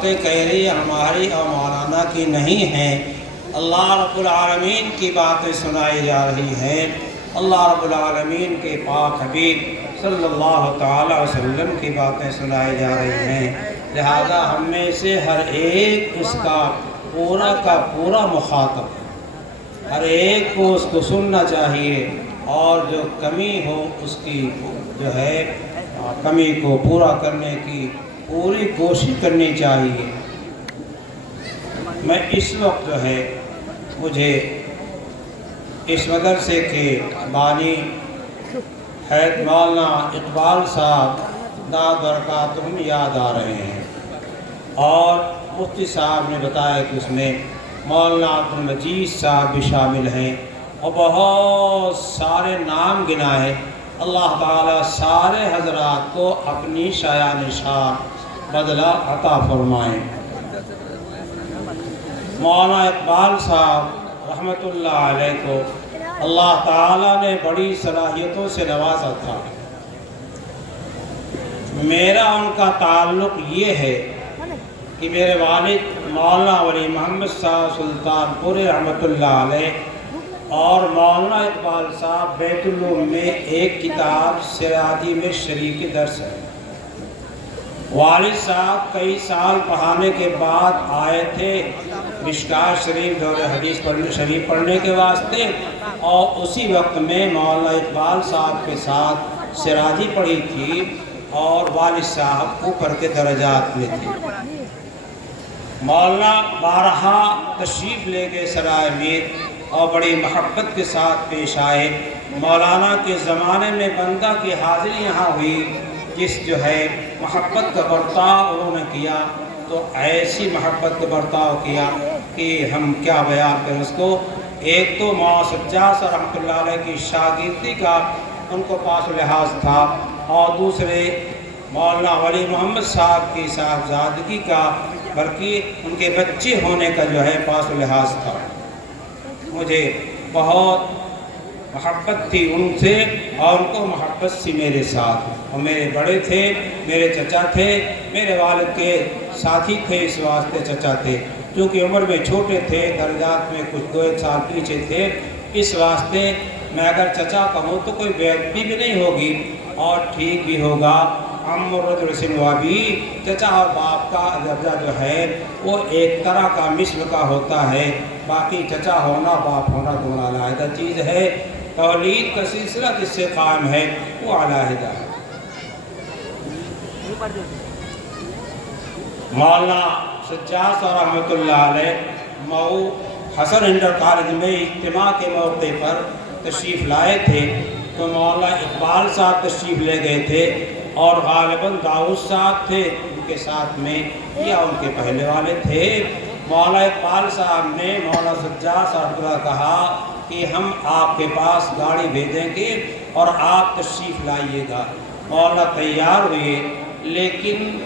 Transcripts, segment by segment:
باتیں کہہ رہی ہماری اور مولانا کی نہیں ہیں، اللہ رب العالمین کی باتیں سنائی جا رہی ہیں، اللہ رب العالمین کے پاک حبیب صلی اللہ تعالی وسلم کی باتیں سنائی جا رہی ہیں، لہذا ہم میں سے ہر ایک اس کا پورا مخاطب ہے، ہر ایک کو اس کو سننا چاہیے، اور جو کمی ہو اس کی جو ہے کمی کو پورا کرنے کی پوری کوشش کرنی چاہیے۔ میں اس وقت جو ہے مجھے اس مدرسے کے بانی حید مولانا اقبال صاحب داد برکاتہم یاد آ رہے ہیں، اور مفتی صاحب نے بتایا کہ اس میں مولانا عبدالمجید صاحب بھی شامل ہیں، اور بہت سارے نام گنائے۔ اللہ تعالیٰ سارے حضرات کو اپنی شایان شان بدلہ عطا فرمائیں۔ مولانا اقبال صاحب رحمۃ اللہ علیہ کو اللہ تعالیٰ نے بڑی صلاحیتوں سے نوازا تھا۔ میرا ان کا تعلق یہ ہے کہ میرے والد مولانا ولی محمد صاحب سلطان پوری رحمۃ اللہ علیہ اور مولانا اقبال صاحب بیت العلوم میں ایک کتاب سراجی میں شریک درس ہے۔ والد صاحب کئی سال پڑھانے کے بعد آئے تھے مشکات شریف دور حدیث شریف پڑھنے کے واسطے، اور اسی وقت میں مولانا اقبال صاحب کے ساتھ سراجی پڑھی تھی، اور والد صاحب اوپر کے درجات میں تھے۔ مولانا بارہا تشریف لے گئے سرائے میر، اور بڑی محبت کے ساتھ پیش آئے۔ مولانا کے زمانے میں بندہ کی حاضری یہاں ہوئی، جس جو ہے محبت کا برتاؤ انہوں نے کیا، تو ایسی محبت کا برتاؤ کیا کہ ہم کیا بیان کریں اس کو۔ ایک تو مولانا سجاد صاحب رحمۃ اللہ علیہ کی شاگردی کا ان کو پاس و لحاظ تھا، اور دوسرے مولانا ولی محمد صاحب کی صاحبزادگی کا، بلکہ ان کے بچے ہونے کا جو ہے پاس و لحاظ تھا۔ مجھے بہت محبت تھی ان سے، اور ان کو محبت سی میرے ساتھ، اور میرے بڑے تھے، میرے چچا تھے، میرے والد کے ساتھی تھے، اس واسطے چچا تھے، کیونکہ عمر میں چھوٹے تھے، درجات میں کچھ 2-1 سال پیچھے تھے، اس واسطے میں اگر چچا کہوں تو کوئی بے ادبی بھی نہیں ہوگی، اور ٹھیک بھی ہوگا۔ عم الرجل سنوا بھی، چچا اور باپ کا درجہ جو ہے وہ ایک طرح کا مثل کا ہوتا ہے، باقی چچا ہونا باپ ہونا دونوں علیحدہ چیز ہے، تولید کا سلسلہ جس سے قائم ہے وہ علیحدہ ہے۔ مولانا سجاد صاحب رحمۃ اللہ علیہ مئو حسن انٹر کالج میں اجتماع کے موقع پر تشریف لائے تھے، تو مولانا اقبال صاحب تشریف لے گئے تھے، اور غالباً داؤد صاحب تھے ان کے ساتھ میں، یا ان کے پہلے والے تھے۔ مولانا اقبال صاحب نے مولانا سجاد صاحب کو کہا کہ ہم آپ کے پاس گاڑی بھیجیں گے اور آپ تشریف لائیے گا۔ مولانا تیار ہوئے، لیکن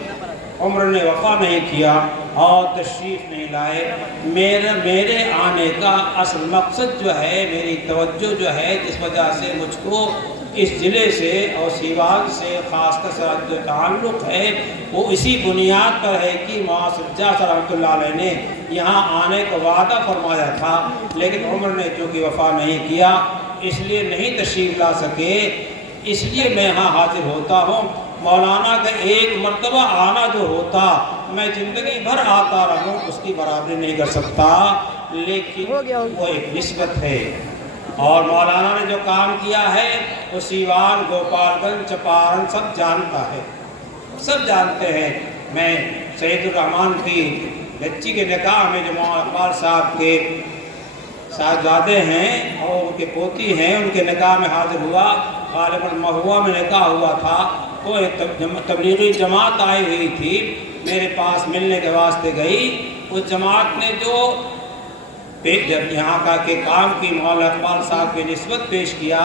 عمر نے وفا نہیں کیا اور تشریف نہیں لائے۔ میرے آنے کا اصل مقصد جو ہے، میری توجہ جو ہے، جس وجہ سے مجھ کو اس ضلع سے اور سیوان سے خاص کر جو تعلق ہے، وہ اسی بنیاد پر ہے کہ مولانا سجاد صاحب رحمۃ اللہ علیہ نے یہاں آنے کا وعدہ فرمایا تھا، لیکن عمر نے چونکہ وفا نہیں کیا، اس لیے نہیں تشریف لا سکے، اس لیے میں یہاں حاضر ہوتا ہوں۔ مولانا کا ایک مرتبہ آنا جو ہوتا، میں زندگی بھر آتا رہوں، اس کی برابری نہیں کر سکتا، لیکن وہ ایک نسبت ہے۔ اور مولانا نے جو کام کیا ہے وہ سیوان، گوپال گنج، چپارن سب جانتا ہے، سب جانتے ہیں۔ میں سید الرحمان کی بچی کے نکاح میں جو مولانا اقبال صاحب کے صاحبزادے ہیں اور ان کے پوتی ہیں، ان کے نکاح میں حاضر ہوا، غالباً مہوا میں نکاح ہوا تھا، تو ایک تبلیغی جماعت آئی ہوئی تھی، میرے پاس ملنے کے واسطے گئی۔ اس جماعت نے جو جب یہاں کا کہ کام کی مولانا اقبال صاحب کی نسبت پیش کیا،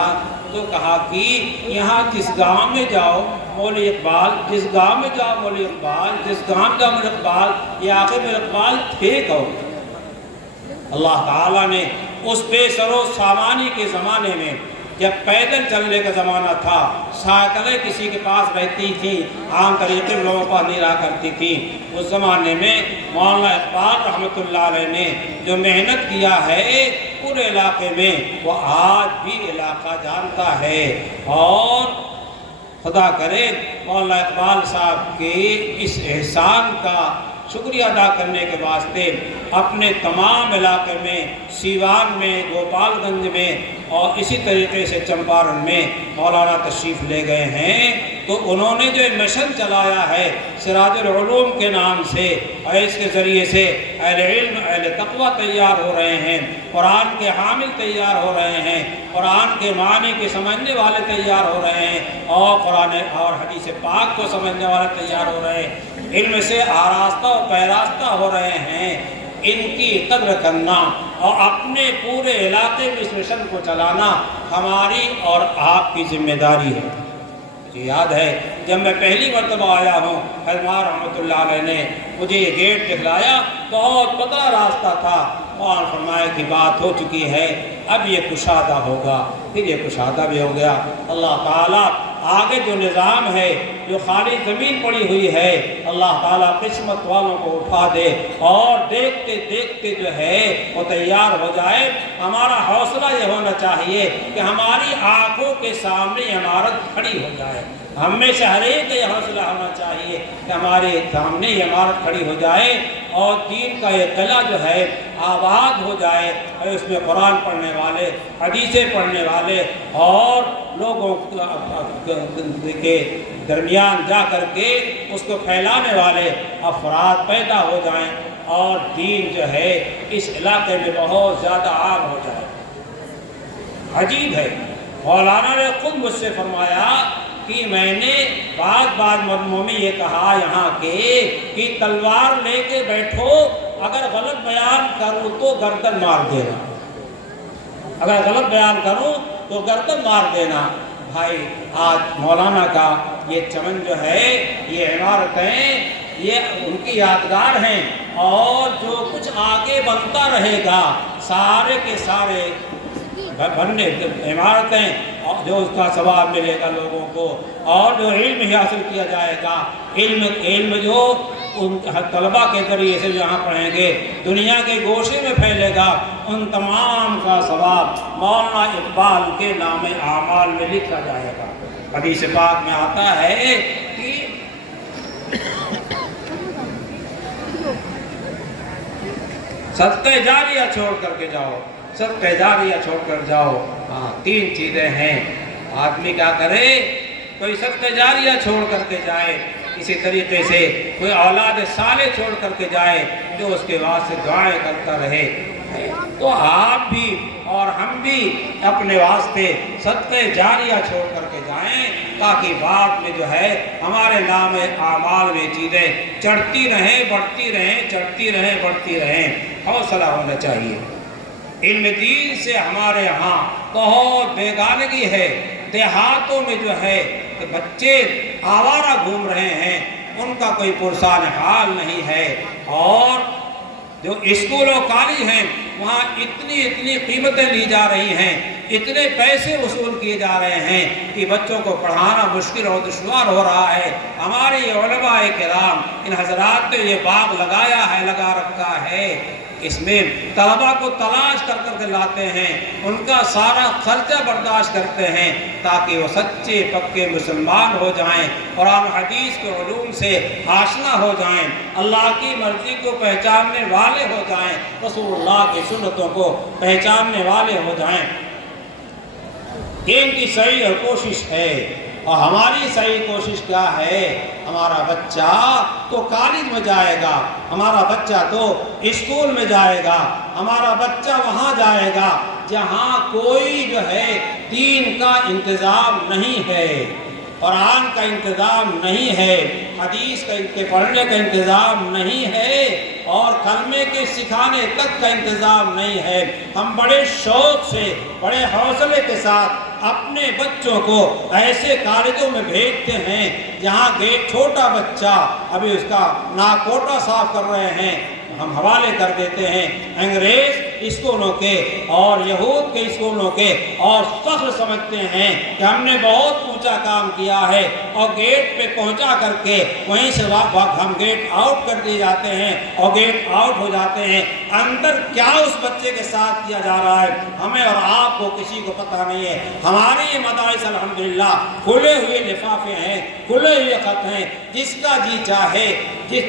تو کہا کہ یہاں جس گاؤں میں جاؤ مولوی اقبال، جس گاؤں میں جاؤ مولوی اقبال، جس گاؤں میں جاؤ مولوی اقبال، یہ آخر میں اقبال تھے کون؟ اللہ تعالیٰ نے اس بے سر و سامانی کے زمانے میں جب پیدل چلنے کا زمانہ تھا، سائیکلیں کسی کے پاس رہتی تھیں، عام طریقے سے لوگوں پر نہیں رہا کرتی تھی، اس زمانے میں مولانا اقبال رحمۃ اللہ علیہ نے جو محنت کیا ہے پورے علاقے میں، وہ آج بھی علاقہ جانتا ہے۔ اور خدا کرے مولانا اقبال صاحب کے اس احسان کا شکریہ ادا کرنے کے واسطے اپنے تمام علاقے میں، سیوان میں، گوپال گنج میں اور اسی طریقے سے چمپارن میں مولانا تشریف لے گئے ہیں، تو انہوں نے جو مشن چلایا ہے سراج العلوم کے نام سے، اور اس کے ذریعے سے اہل علم، اہل تقوی تیار ہو رہے ہیں، قرآن کے حامل تیار ہو رہے ہیں، قرآن کے معنی کے سمجھنے والے تیار ہو رہے ہیں، اور قرآن اور حدیث پاک کو سمجھنے والے تیار ہو رہے ہیں، علم سے آراستہ و پیراستہ ہو رہے ہیں۔ ان کی قدر کرنا اور اپنے پورے علاقے میں اس مشن کو چلانا ہماری اور آپ کی ذمہ داری ہے۔ مجھے یاد ہے جب میں پہلی مرتبہ آیا ہوں، حضرت رحمۃ اللہ علیہ نے مجھے یہ گیٹ دکھلایا، بہت پتلا راستہ تھا، اور فرمایا کہ بات ہو چکی ہے، اب یہ کشادہ ہوگا، پھر یہ کشادہ بھی ہو گیا۔ اللہ تعالیٰ آگے جو نظام ہے، جو خالی زمین پڑی ہوئی ہے، اللہ تعالیٰ قسمت والوں کو اٹھا دے اور دیکھتے دیکھتے جو ہے وہ تیار ہو جائے۔ ہمارا حوصلہ یہ ہونا چاہیے کہ ہماری آنکھوں کے سامنے عمارت کھڑی ہو جائے۔ ہم میں سے ہر ایک یہ حوصلہ ہونا چاہیے کہ ہمارے سامنے یہ عمارت کھڑی ہو جائے اور دین کا یہ قلعہ جو ہے آباد ہو جائے، اور اس میں قرآن پڑھنے والے، حدیثیں پڑھنے والے اور لوگوں کے درمیان جا کر کے اس کو پھیلانے والے افراد پیدا ہو جائیں، اور دین جو ہے اس علاقے میں بہت زیادہ عام ہو جائے۔ عجیب ہے، مولانا نے خود مجھ سے فرمایا کہ میں نے بعض مردموں میں یہ کہا یہاں کے کہ تلوار لے کے بیٹھو، اگر غلط بیان کروں تو گردن مار دینا، اگر غلط بیان کروں تو گردن مار دینا۔ بھائی آج مولانا کا یہ چمن جو ہے، یہ عمارتیں، یہ ان کی یادگار ہیں، اور جو کچھ آگے بنتا رہے گا سارے کے سارے بننے عمارتیں، جو اس کا ثواب ملے گا لوگوں کو، اور جو علم ہی حاصل کیا جائے گا، علم جو ان طلباء کے ذریعے سے جہاں پڑھیں گے دنیا کے گوشے میں پھیلے گا، ان تمام کا ثواب مولانا اقبال کے نام اعمال میں لکھا جائے گا۔ حدیث پاک میں آتا ہے کہ صدقہ جاریہ چھوڑ کر کے جاؤ، صدقہ جاریہ چھوڑ کر جاؤ۔ ہاں، تین چیزیں ہیں، آدمی کیا کرے، کوئی صدقہ جاریہ چھوڑ کر کے جائے، اسی طریقے سے کوئی اولاد صالح چھوڑ کر کے جائے جو اس کے واسطے دعائیں کرتا رہے۔ تو آپ بھی اور ہم بھی اپنے واسطے صدقہ جاریہ چھوڑ کر کے جائیں، تاکہ بعد میں جو ہے ہمارے نام اعمال میں چیزیں چڑھتی رہیں، بڑھتی رہیں، چڑھتی رہیں، بڑھتی رہیں۔ حوصلہ ہونا چاہیے۔ علم دین سے ہمارے ہاں بہت بیگانگی ہے، دیہاتوں میں جو ہے کہ بچے آوارہ گھوم رہے ہیں، ان کا کوئی پرسان حال نہیں ہے، اور جو اسکول و کالج ہیں وہاں اتنی قیمتیں لی جا رہی ہیں، اتنے پیسے وصول کیے جا رہے ہیں کہ بچوں کو پڑھانا مشکل اور دشوار ہو رہا ہے۔ ہمارے علماء کرام، ان حضرات نے یہ باغ لگایا ہے، لگا رکھا ہے، اس میں طلباء کو تلاش کر کر کے لاتے ہیں، ان کا سارا خرچہ برداشت کرتے ہیں تاکہ وہ سچے پکے مسلمان ہو جائیں، قرآن حدیث کے علوم سے آشنا ہو جائیں، اللہ کی مرضی کو پہچاننے والے ہو جائیں، رسول اللہ کی سنتوں کو پہچاننے والے ہو جائیں۔ ان کی صحیح کوشش ہے، اور ہماری صحیح کوشش کیا ہے؟ ہمارا بچہ تو کالج میں جائے گا، ہمارا بچہ تو اسکول میں جائے گا، ہمارا بچہ وہاں جائے گا جہاں کوئی جو ہے دین کا انتظام نہیں ہے، قرآن کا انتظام نہیں ہے، حدیث کے پڑھنے کا انتظام نہیں ہے، اور کلمے کے سکھانے تک کا انتظام نہیں ہے۔ ہم بڑے شوق سے، بڑے حوصلے کے ساتھ اپنے بچوں کو ایسے کالجوں میں بھیجتے ہیں جہاں گیٹ چھوٹا بچہ ابھی اس کا ناکوٹا صاف کر رہے ہیں، ہم حوالے کر دیتے ہیں۔ انگریز اسکولوں کے اور یہود کے اسکولوں کے اور فخر سمجھتے ہیں کہ ہم نے بہت اونچا کام کیا ہے، اور گیٹ پہ پہنچا کر کے وہیں سے ہم گیٹ آؤٹ کر دیے جاتے ہیں اور گیٹ آؤٹ ہو جاتے ہیں۔ اندر کیا اس بچے کے ساتھ کیا جا رہا ہے ہمیں اور آپ کو کسی کو پتہ نہیں ہے۔ ہمارے یہ مدارس الحمدللہ کھلے ہوئے لفافے ہیں، کھلے ہوئے خط ہیں، جس کا جی چاہے جس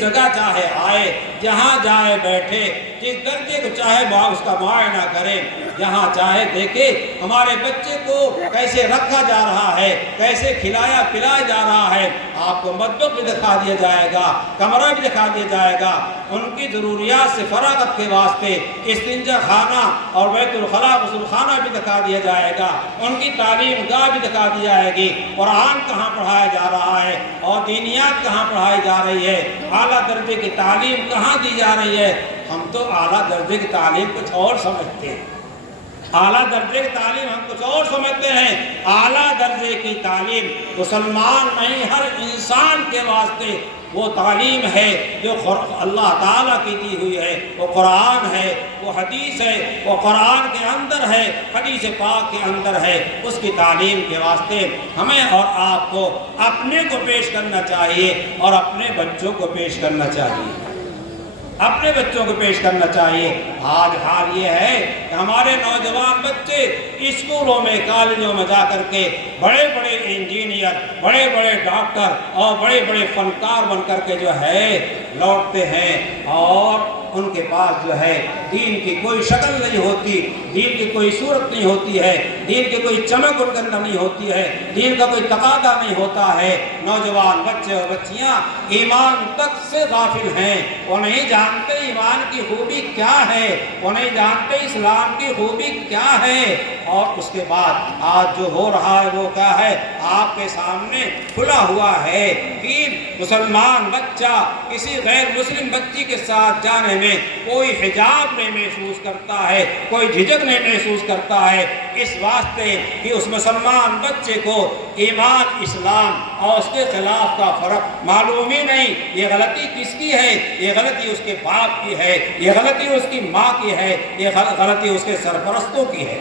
جگہ چاہے آئے، جہاں جائے بیٹھے، جس درجے کو چاہے اس کا معائنہ کرے، جہاں چاہے دیکھے ہمارے بچے کو کیسے رکھا جا رہا ہے، کیسے کھلایا پلایا جا رہا ہے۔ آپ کو مطبخ بھی دکھا دیا جائے گا، کمرہ بھی دکھا دیا جائے گا، ان کی ضروریات سے فراغت کے واسطے استنجا خانہ اور بیت الخلاء غسل خانہ بھی دکھا دیا جائے گا، ان کی تعلیم گاہ بھی دکھا دی جائے گی، قرآن کہاں پڑھایا جا رہا ہے اور دینیات کہاں پڑھائی جا رہی ہے، اعلیٰ درجے کی تعلیم کہاں دی جا رہی ہے۔ ہم تو اعلیٰ درجے کی تعلیم کچھ اور سمجھتے ہیں، اعلیٰ درجے کی تعلیم ہم کچھ اور سمجھتے ہیں۔ اعلیٰ درجے کی تعلیم مسلمان نہیں، ہر انسان کے واسطے وہ تعلیم ہے جو اللہ تعالیٰ کی دی ہوئی ہے، وہ قرآن ہے، وہ حدیث ہے، وہ قرآن کے اندر ہے، حدیث پاک کے اندر ہے۔ اس کی تعلیم کے واسطے ہمیں اور آپ کو اپنے کو پیش کرنا چاہیے اور اپنے بچوں کو پیش کرنا چاہیے، اپنے بچوں کو پیش کرنا چاہیے۔ آج حال یہ ہے کہ ہمارے نوجوان بچے اسکولوں میں کالجوں میں جا کر کے بڑے بڑے انجینئر، بڑے بڑے ڈاکٹر اور بڑے بڑے فنکار بن کر کے جو ہے لوٹتے ہیں، اور ان کے پاس جو ہے دین کی کوئی شکل نہیں ہوتی، دین کی کوئی صورت نہیں ہوتی ہے، دین کی کوئی چمک ان کے اندر نہیں ہوتی ہے، دین کا کوئی تقاضا نہیں ہوتا ہے۔ نوجوان بچے اور بچیاں ایمان تک سے غافل ہیں، وہ نہیں جانتے ایمان کی خوبی کیا ہے، وہ نہیں جانتے اسلام کی خوبی کیا ہے۔ اور اس کے بعد آج جو ہو رہا ہے وہ کیا ہے، آپ کے سامنے کھلا ہوا ہے کہ مسلمان بچہ کسی غیر مسلم بچی کے ساتھ جانے میں کوئی حجاب نہیں محسوس کرتا ہے، کوئی جھجک نہیں محسوس کرتا ہے، اس واسطے کہ اس مسلمان بچے کو ایمان اسلام اور اس کے خلاف کا فرق معلوم ہی نہیں۔ یہ غلطی کس کی ہے؟ یہ غلطی اس کے باپ کی ہے، یہ غلطی اس کی ماں کی ہے، یہ غلطی اس کے سرپرستوں کی ہے۔